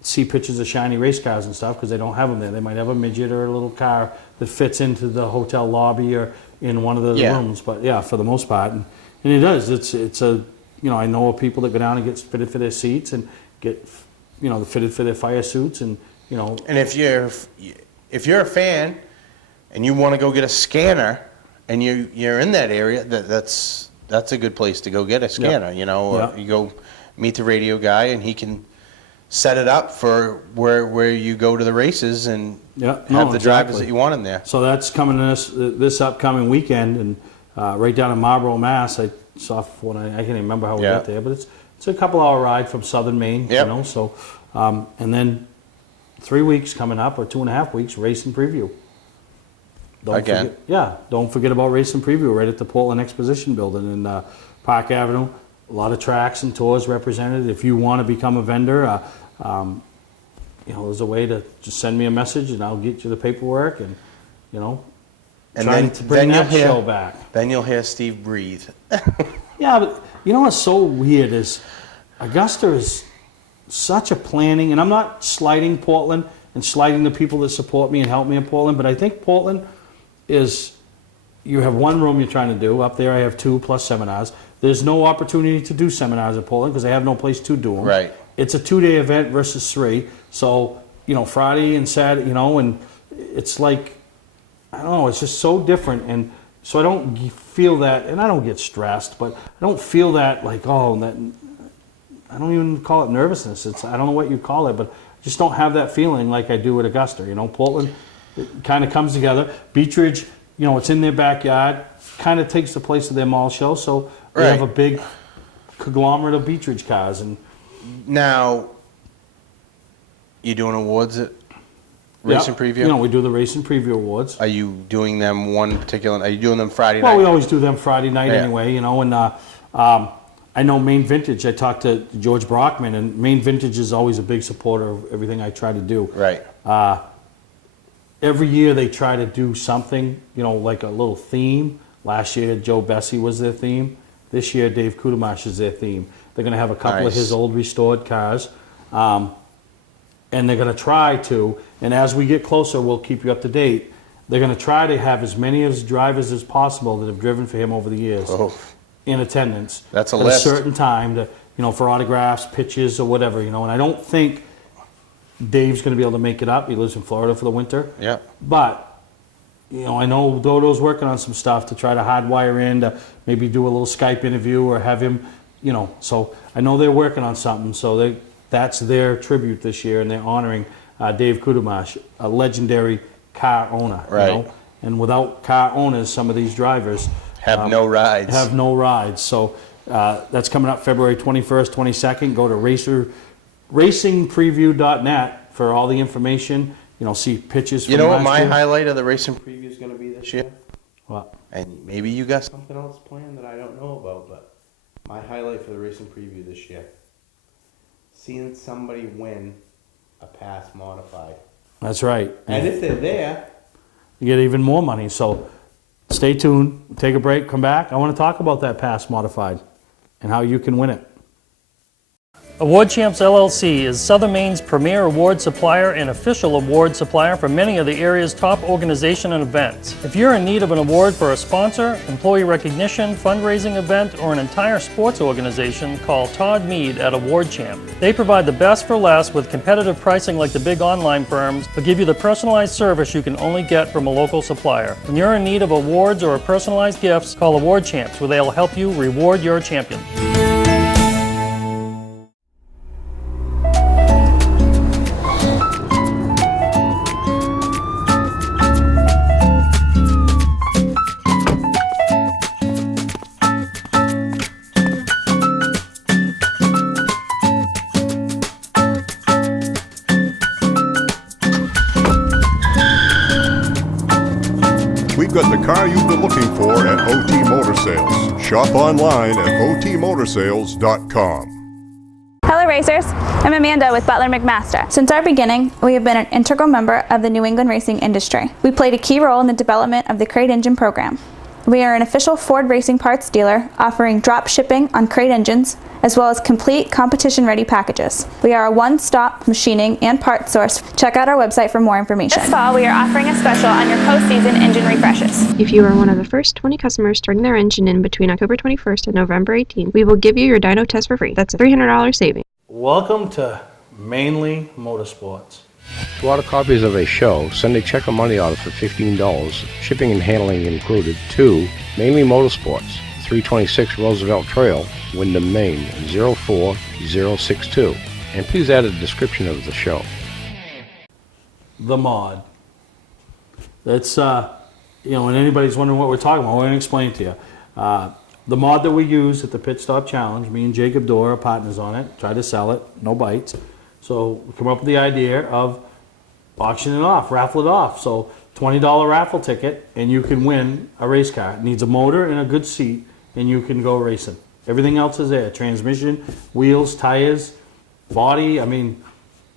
see pictures of shiny race cars and stuff, because they don't have them there. They might have a midget or a little car that fits into the hotel lobby or in one of the rooms. But yeah, for the most part, and it does. It's I know of people that go down and get fitted for their seats and get fitted for their fire suits, and And if you're a fan and you want to go get a scanner, and you're in that area, that's a good place to go get a scanner. Or you go meet the radio guy, and he can set it up for where you go to the races and have the drivers that you want in there. So that's coming this upcoming weekend, and right down in Marlborough, Mass. I saw when I can't even remember how we got there, but it's a couple-hour ride from Southern Maine. So and then 3 weeks coming up, or 2.5 weeks, race and preview. Don't forget about Race and Preview right at the Portland Exposition Building in Park Avenue. A lot of tracks and tours represented. If you want to become a vendor, there's a way to just send me a message and I'll get you the paperwork, and trying to bring that show back. Then you'll hear Steve breathe. Yeah, but what's so weird is Augusta is such a planning, and I'm not slighting Portland and slighting the people that support me and help me in Portland, but I think Portland is, you have one room you're trying to do. Up there I have 2 plus seminars. There's no opportunity to do seminars in Portland because I have no place to do them. Right. It's a 2-day event versus 3. So, Friday and Saturday, and it's like, I don't know, it's just so different. And so I don't feel that, and I don't get stressed, but I don't feel that like, even call it nervousness. I don't know what you call it, but I just don't have that feeling like I do at Augusta. You know, Portland, it kind of comes together. Beechridge, you know, it's in their backyard, kind of takes the place of their mall show, so they have a big conglomerate of Beechridge cars. And now, you doing awards at Racing Preview? You know, we do the Racing Preview Awards. Are you doing them one particular? Are you doing them Friday night? Well, we always do them Friday night anyway, you know. And I know Main Vintage. I talked to George Brockman, and Main Vintage is always a big supporter of everything I try to do. Right. Every year they try to do something, you know, like a little theme. Last year, Joe Bessie was their theme. This year, Dave Kudamash is their theme. They're going to have a couple of his old restored cars. And they're going to try to, and as we get closer, we'll keep you up to date. They're going to try to have as many of his drivers as possible that have driven for him over the years in attendance. That's a at list. a certain time, to, you know, for autographs, pitches, or whatever, you know. And I don't think Dave's going to be able to make it up. He lives in Florida for the winter. Yeah. But, you know, I know Dodo's working on some stuff to try to hardwire in, to maybe do a little Skype interview or have him, you know. So I know they're working on something. So that's their tribute this year, and they're honoring Dave Kudamash, a legendary car owner. Right. You know? And without car owners, some of these drivers have no rides. Have no rides. So that's coming up February 21st, 22nd. Go to racingpreview.net for all the information. You know, see pictures from You know what my year. highlight of the Racing Preview is going to be this year? What? And maybe you got something else planned that I don't know about, but my highlight for the Racing Preview this year, seeing somebody win a pass modified. That's right. And if they're there, you get even more money. So stay tuned, take a break, come back. I want to talk about that pass modified and how you can win it. Award Champs LLC is Southern Maine's premier award supplier and official award supplier for many of the area's top organizations and events. If you're in need of an award for a sponsor, employee recognition, fundraising event, or an entire sports organization, call Todd Mead at Award Champ. They provide the best for less with competitive pricing like the big online firms, but give you the personalized service you can only get from a local supplier. When you're in need of awards or personalized gifts, call Award Champs, where they'll help you reward your champion. We've got the car you've been looking for at OT Motor Sales. Shop online at otmotorsales.com. Hello racers, I'm Amanda with Butler McMaster. Since our beginning, we have been an integral member of the New England racing industry. We played a key role in the development of the crate engine program. We are an official Ford racing parts dealer offering drop shipping on crate engines as well as complete competition-ready packages. We are a one-stop machining and parts source. Check out our website for more information. This fall, we are offering a special on your post-season engine refreshes. If you are one of the first 20 customers turning their engine in between October 21st and November 18th, we will give you your dyno test for free. That's a $300 saving. Welcome to Mainely Motorsports. To order copies of a show, send a check or money order for $15, shipping and handling included, to Mainly Motorsports, 326 Roosevelt Trail, Windham, Maine, 04062. And please add a description of the show. The mod. That's, you know, and anybody's wondering what we're talking about, we're going to explain it to you. The mod that we use at the Pit Stop Challenge, me and Jacob Dorr are partners on it, try to sell it, no bites. So we come up with the idea of auctioning it off, raffle it off. So $20 raffle ticket and you can win a race car. It needs a motor and a good seat and you can go racing. Everything else is there. Transmission, wheels, tires, body. I mean,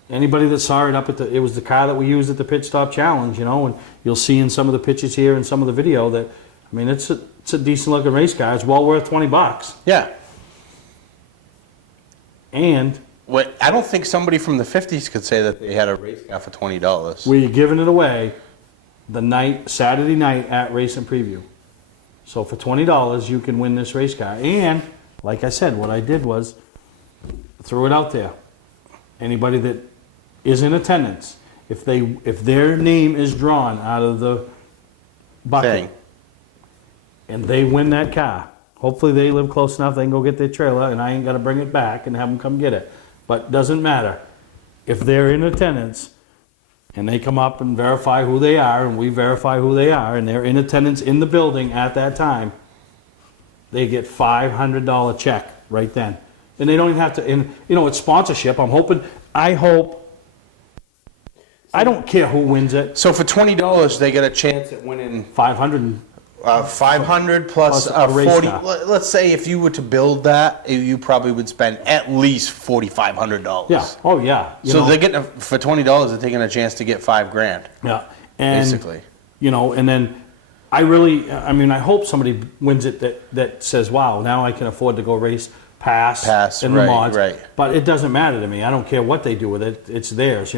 anybody that saw it up at it was the car that we used at the Pit Stop Challenge, you know, and you'll see in some of the pictures here and some of the video that, I mean, it's a decent looking race car. It's well worth $20. Yeah. And I don't think somebody from the 50s could say that they had a race car for $20. we're giving it away Saturday night at Racing Preview. So for $20, you can win this race car. And, like I said, what I did was threw it out there. Anybody that is in attendance, if their name is drawn out of the bucket and they win that car, Hopefully they live close enough they can go get their trailer and I ain't got to bring it back and have them come get it. But doesn't matter. If they're in attendance and they come up and verify who they are and we verify who they are and they're in attendance in the building at that time, they get $500 check right then. And they don't even have to, and it's sponsorship. I don't care who wins it. So for $20, they get a chance at winning 500 plus a race 40. car. Let's say if you were to build that, you probably would spend at least $4,500. Yeah. Oh yeah. So they're getting for $20, they're taking a chance to get $5,000. Yeah. And, basically. And then I hope somebody wins it that says, wow, now I can afford to go race pass in the mods. Right. But it doesn't matter to me. I don't care what they do with it. It's theirs,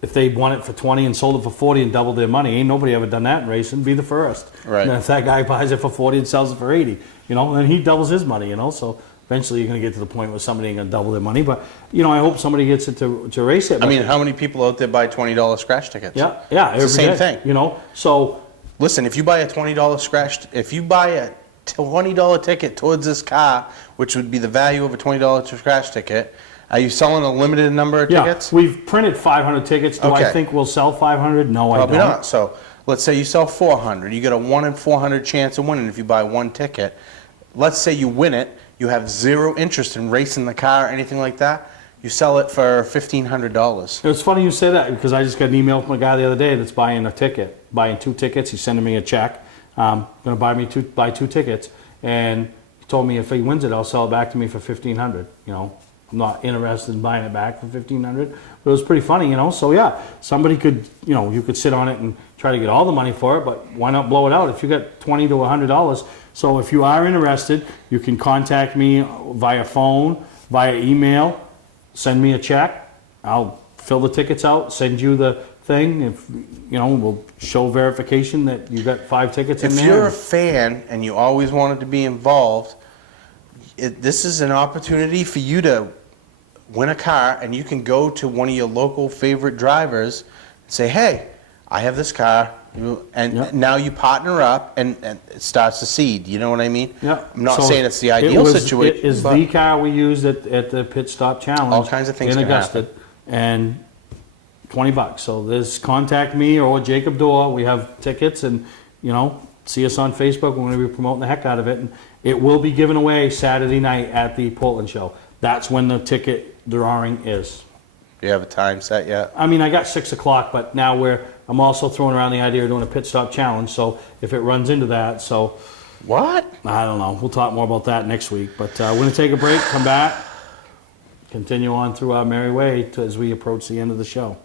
If they won it for 20 and sold it for 40 and doubled their money, ain't nobody ever done that in racing. Be the first. Right. And if that guy buys it for 40 and sells it for 80, then he doubles his money, So eventually you're going to get to the point where somebody ain't going to double their money. But, I hope somebody gets it to race it. I mean, how many people out there buy $20 scratch tickets? Yeah. It's the same thing. So listen, if you buy a $20 ticket towards this car, which would be the value of a $20 scratch ticket, are you selling a limited number of tickets? Yeah, we've printed 500 tickets. Do I think we'll sell 500? No, Probably I don't. not. So let's say you sell 400. You get a 1 in 400 chance of winning if you buy one ticket. Let's say you win it. You have zero interest in racing the car or anything like that. You sell it for $1,500. It's funny you say that because I just got an email from a guy the other day that's buying a ticket, buying 2 tickets. He's sending me a check. Going to buy 2 tickets, and he told me if he wins it, I'll sell it back to me for $1,500. I'm not interested in buying it back for $1,500, but it was pretty funny, So yeah, somebody could, you could sit on it and try to get all the money for it, but why not blow it out? If you got $20 to $100, so if you are interested, you can contact me via phone, via email, send me a check. I'll fill the tickets out, send you the thing. If we'll show verification that you got 5 tickets in there. If you're a fan and you always wanted to be involved, this is an opportunity for you to win a car, and you can go to one of your local favorite drivers and say, hey, I have this car, and now you partner up and it starts to seed. You know what I mean? Yeah. I'm not saying it's the ideal situation. It is the car we used at the pit stop challenge. All kinds of things in can Augusta, happen. and $20. So contact me or Jacob Dorr. We have tickets, and see us on Facebook. We're going to be promoting the heck out of it, and it will be given away Saturday night at the Portland show. That's when the ticket drawing is. Do you have a time set yet? I got 6 o'clock, but now I'm also throwing around the idea of doing a pit stop challenge. So if it runs into that, what? I don't know. We'll talk more about that next week. But we're going to take a break, come back, continue on through our merry way as we approach the end of the show.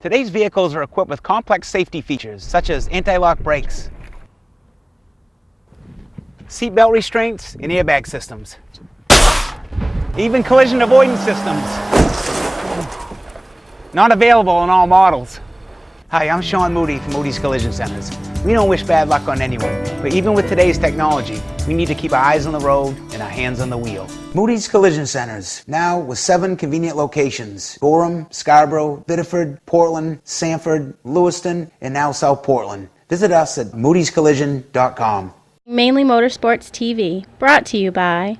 Today's vehicles are equipped with complex safety features such as anti-lock brakes, seatbelt restraints, and airbag systems. Even collision avoidance systems. Not available in all models. Hi, I'm Sean Moody from Moody's Collision Centers. We don't wish bad luck on anyone, but even with today's technology, we need to keep our eyes on the road and our hands on the wheel. Moody's Collision Centers, now with 7 convenient locations: Gorham, Scarborough, Biddeford, Portland, Sanford, Lewiston, and now South Portland. Visit us at moodyscollision.com. Mainly Motorsports TV, brought to you by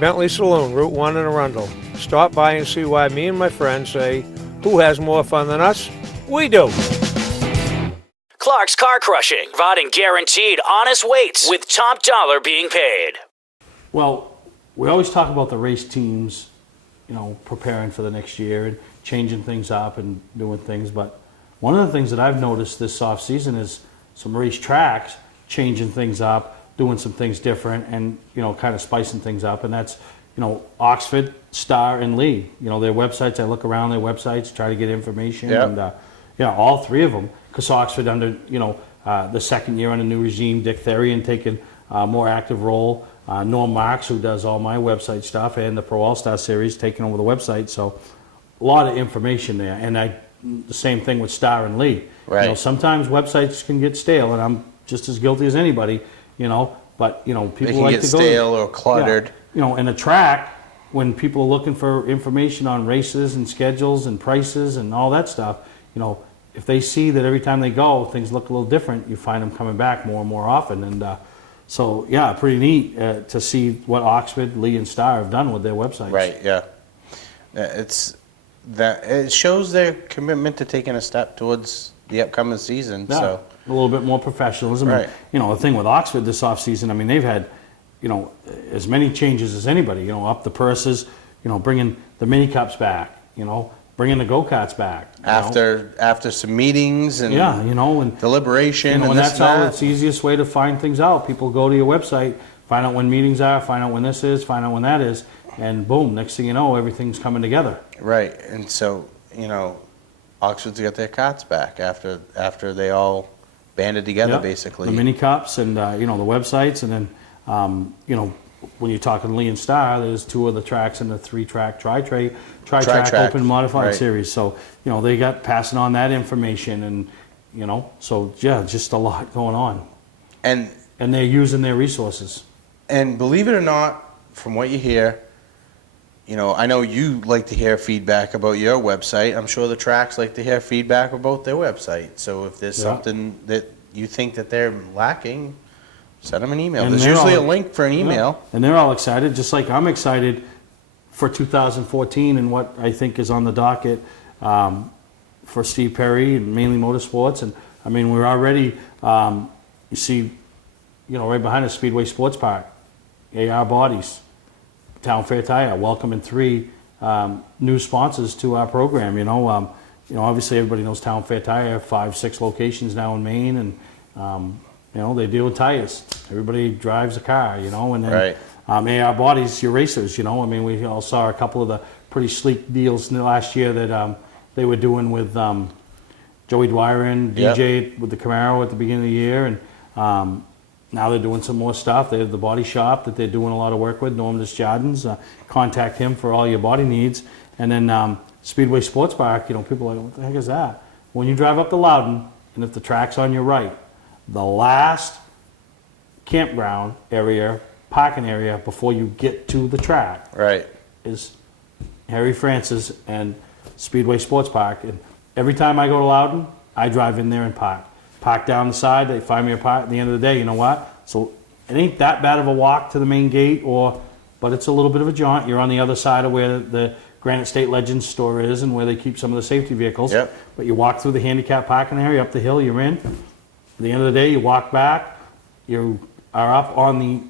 Bentley Saloon, Route 1 in Arundel. Stop by and see why me and my friends say, who has more fun than us? We do. Clark's Car Crushing, providing guaranteed honest weights with top dollar being paid. Well, we always talk about the race teams, preparing for the next year and changing things up and doing things. But one of the things that I've noticed this off season is some race tracks changing things up, doing some things different, and kind of spicing things up. And that's Oxford, Star, and Lee. Their websites. I look around their websites, try to get information, Yep. and all 3 of them. Because Oxford under the second year under new regime, Dick Therian taking a more active role. Norm Marks, who does all my website stuff, and the Pro All-Star Series, taking over the website. So a lot of information there. And the same thing with Star and Lee. Right. Sometimes websites can get stale, and I'm just as guilty as anybody. But people They can like get to go stale or cluttered. Yeah. And the track, when people are looking for information on races and schedules and prices and all that stuff, if they see that every time they go, things look a little different, you find them coming back more and more often. And So yeah, pretty neat to see what Oxford, Lee, and Star have done with their websites. Right. Yeah. It shows their commitment to taking a step towards the upcoming season. Yeah, So a little bit more professionalism. Right. And, you know, the thing with Oxford this offseason, I mean, they've had, you know, as many changes as anybody. You know, up the purses, you know, bringing the mini cups back. You know, bringing the go-karts back. after some meetings and yeah, you know, and deliberation, you know, and that's this how and it's the easiest way to find things out. People go to your website, find out when meetings are, find out when this is, find out when that is, and boom, next thing you know, everything's coming together. Right, and so, you know, Oxford's got their carts back after they all banded together, Yep. basically. The mini cups and, you know, the websites, and then, you know, when you're talking Lee and Star, there's 2 of the tracks in the 3-track tri-track open modified right. series. So, you know, they got passing on that information, and, you know, so yeah, just a lot going on. And they're using their resources. And believe it or not, from what you hear, you know, I know you like to hear feedback about your website. I'm sure the tracks like to hear feedback about their website. So if there's something that you think that they're lacking, send them an email. And there's they're usually all- a link for an email. Yeah. And they're all excited, just like I'm excited for 2014 and what I think is on the docket for Steve Perry and Mainly Motorsports. And I mean, we're already, you see, you know, right behind us, Speedway Sports Park, AR Bodies, Town Fair Tire, welcoming 3 new sponsors to our program. You know, obviously everybody knows Town Fair Tire, 5, 6 locations now in Maine, and you know, they deal with tires. Everybody drives a car, you know, and then Right. AR Bodies, your racers, you know. I mean, we all saw a couple of the pretty sleek deals in the last year that they were doing with Joey Dwyer and DJ with the Camaro at the beginning of the year, and now they're doing some more stuff. They have the body shop that they're doing a lot of work with, Norm Desjardins. Contact him for all your body needs. And then Speedway Sports Park, you know, people are like, what the heck is that? When you drive up to Loudon, and if the track's on your right, the last campground area, parking area before you get to the track, right, is Harry Francis and Speedway Sports Park. And every time I go to Loudon, I drive in there and park down the side. They find me a park. At the end of the day, you know what? So it ain't that bad of a walk to the main gate, but it's a little bit of a jaunt. You're on the other side of where the Granite State Legends store is and where they keep some of the safety vehicles. Yep. But you walk through the handicap parking area, up the hill, you're in. At the end of the day, you walk back, you are up on the,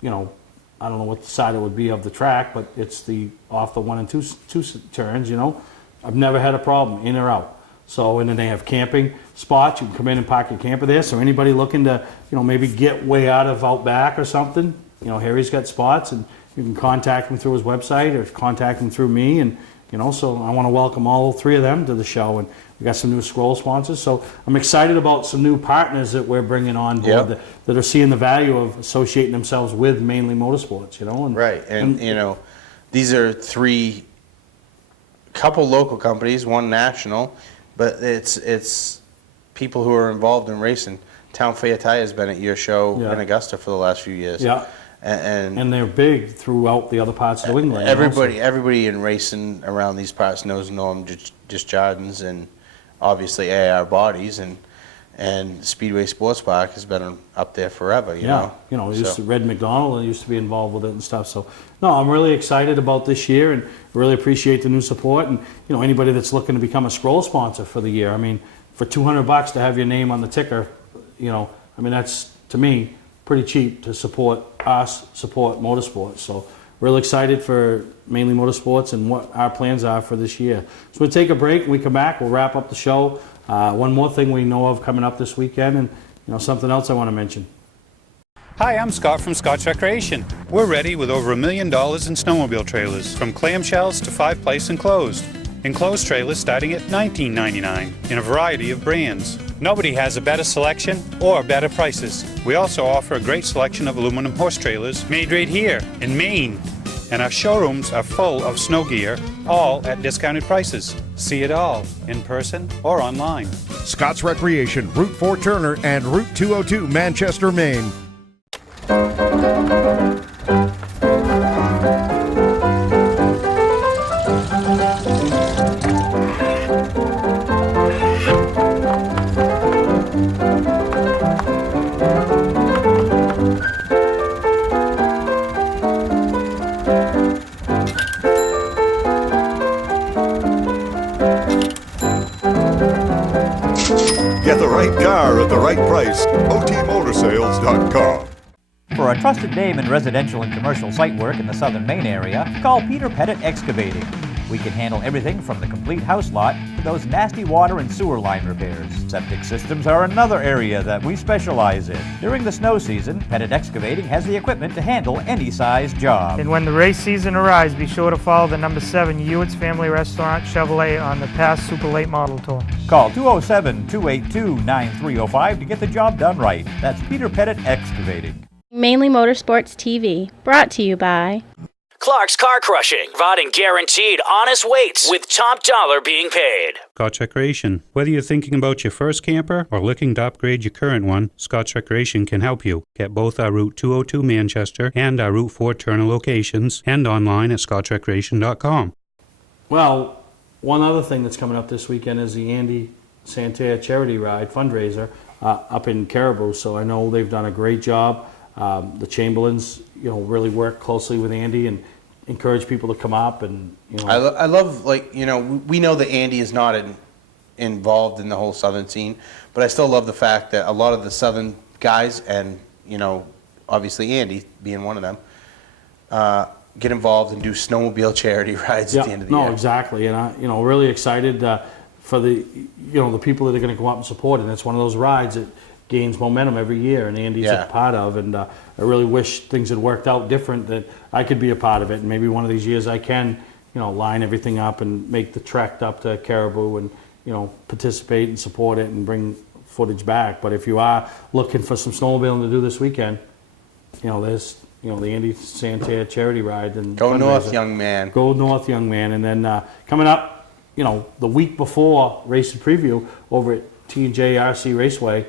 you know, I don't know what side it would be of the track, but it's the off the 1 and 2 turns, you know. I've never had a problem, in or out. So, and then they have camping spots. You can come in and park your camper there. So anybody looking to, you know, maybe get way out of out back or something, you know, Harry's got spots, and you can contact him through his website or contact him through me. And, you know, so I want to welcome all 3 of them to the show. And we got some new scroll sponsors. So I'm excited about some new partners that we're bringing on board that are seeing the value of associating themselves with Mainly Motorsports, you know. And, right, and you know, these are 3 couple local companies, 1 national, but it's people who are involved in racing. Town Fair Tire has been at your show in Augusta for the last few years. Yeah. And they're big throughout the other parts of New England. Everybody in racing around these parts knows Norm Desjardins and obviously AR Bodies, and Speedway Sports Park has been up there forever, you know. You know, Red McDonald used to be involved with it and stuff. So, no, I'm really excited about this year and really appreciate the new support. And, you know, anybody that's looking to become a scroll sponsor for the year, I mean, for $200 to have your name on the ticker, you know, I mean, that's, to me, pretty cheap to support us, support motorsports. So real excited for Mainly Motorsports and what our plans are for this year. So we'll take a break. When we come back, we'll wrap up the show. One more thing we know of coming up this weekend, and you know, something else I want to mention. Hi, I'm Scott from Scott's Recreation. We're ready with over $1 million in snowmobile trailers, from clamshells to 5-place enclosed. Enclosed trailers starting at $19.99 in a variety of brands. Nobody has a better selection or better prices. We also offer a great selection of aluminum horse trailers made right here in Maine. And our showrooms are full of snow gear, all at discounted prices. See it all in person or online. Scott's Recreation, Route 4 Turner and Route 202 Manchester, Maine. right price, OTMotorsales.com. For a trusted name in residential and commercial site work in the southern Maine area, call Peter Pettit Excavating. We can handle everything from the complete house lot to those nasty water and sewer line repairs. Septic systems are another area that we specialize in. During the snow season, Pettit Excavating has the equipment to handle any size job. And when the race season arrives, be sure to follow the number 7 Hewitt's Family Restaurant Chevrolet on the past Super Late Model Tour. Call 207-282-9305 to get the job done right. That's Peter Pettit Excavating. Mainly Motorsports TV, brought to you by Clark's Car Crushing, providing guaranteed honest weights with top dollar being paid. Scotch Recreation. Whether you're thinking about your first camper or looking to upgrade your current one, Scotch Recreation can help you. Get both our Route 202 Manchester and our Route 4 Turner locations and online at scotchrecreation.com. Well, one other thing that's coming up this weekend is the Andy Santerre Charity Ride fundraiser up in Caribou. So I know they've done a great job. The Chamberlains, really work closely with Andy and encourage people to come up. And I love, we know that Andy is not involved in the whole Southern scene, but I still love the fact that a lot of the Southern guys, and obviously Andy being one of them, get involved and do snowmobile charity rides at the end of the year. No, exactly, and I, really excited for the, the people that are going to go up and support it. And it's one of those rides that gains momentum every year, and Andy's a part of, and I really wish things had worked out different, that I could be a part of it, and maybe one of these years I can, line everything up and make the trek up to Caribou and, participate and support it and bring footage back. But if you are looking for some snowmobiling to do this weekend, there's, the Andy Santerre Charity Ride. And Go North, young man. Go North, young man. And then coming up, the week before Race and Preview over at T&J RC Raceway,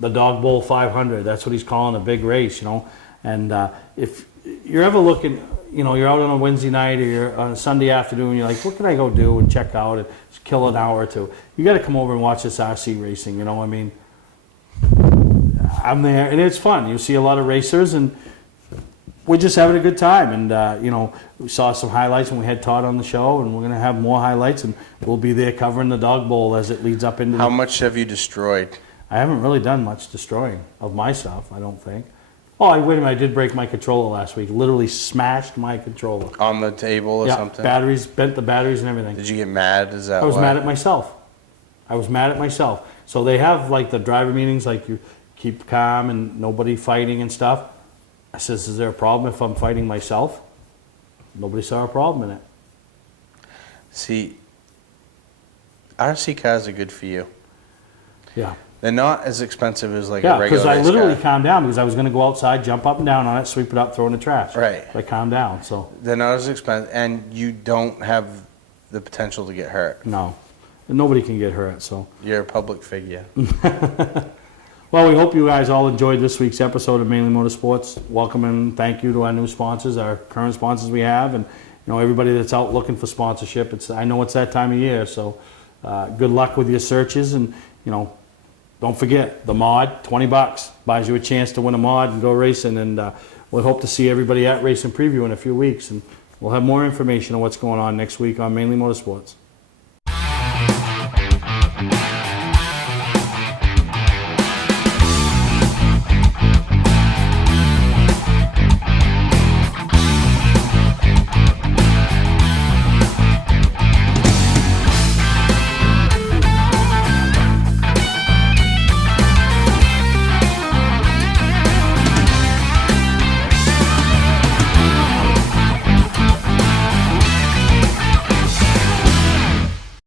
the Dog Bowl 500, that's what he's calling a big race, And if you're ever looking, you're out on a Wednesday night or you're on a Sunday afternoon, you're like, what can I go do and check out and just kill an hour or two? You got to come over and watch this RC racing, I'm there, and it's fun. You see a lot of racers, and we're just having a good time. And, we saw some highlights when we had Todd on the show, and we're going to have more highlights, and we'll be there covering the Dog Bowl as it leads up into How much have you destroyed? I haven't really done much destroying of my stuff, I don't think. Oh, wait a minute, I did break my controller last week. Literally smashed my controller. On the table or something? Batteries, bent the batteries and everything. Did you get mad? Is that I was mad at myself. So they have like the driver meetings, like you keep calm and nobody fighting and stuff. I says, is there a problem if I'm fighting myself? Nobody saw a problem in it. See, RC cars are good for you. Yeah. They're not as expensive as like a Yeah, regular because I race literally car. calmed down because I was going to go outside, jump up and down on it, sweep it up, throw it in the trash. Right. I calmed down, so. They're not as expensive, and you don't have the potential to get hurt. No. And nobody can get hurt, so. You're a public figure. Well, we hope you guys all enjoyed this week's episode of Mainly Motorsports. Welcome and thank you to our new sponsors, our current sponsors we have, and everybody that's out looking for sponsorship. I know it's that time of year, so good luck with your searches, and don't forget the mod, $20 buys you a chance to win a mod and go racing, and we'll hope to see everybody at Race and Preview in a few weeks, and we'll have more information on what's going on next week on Mainly Motorsports.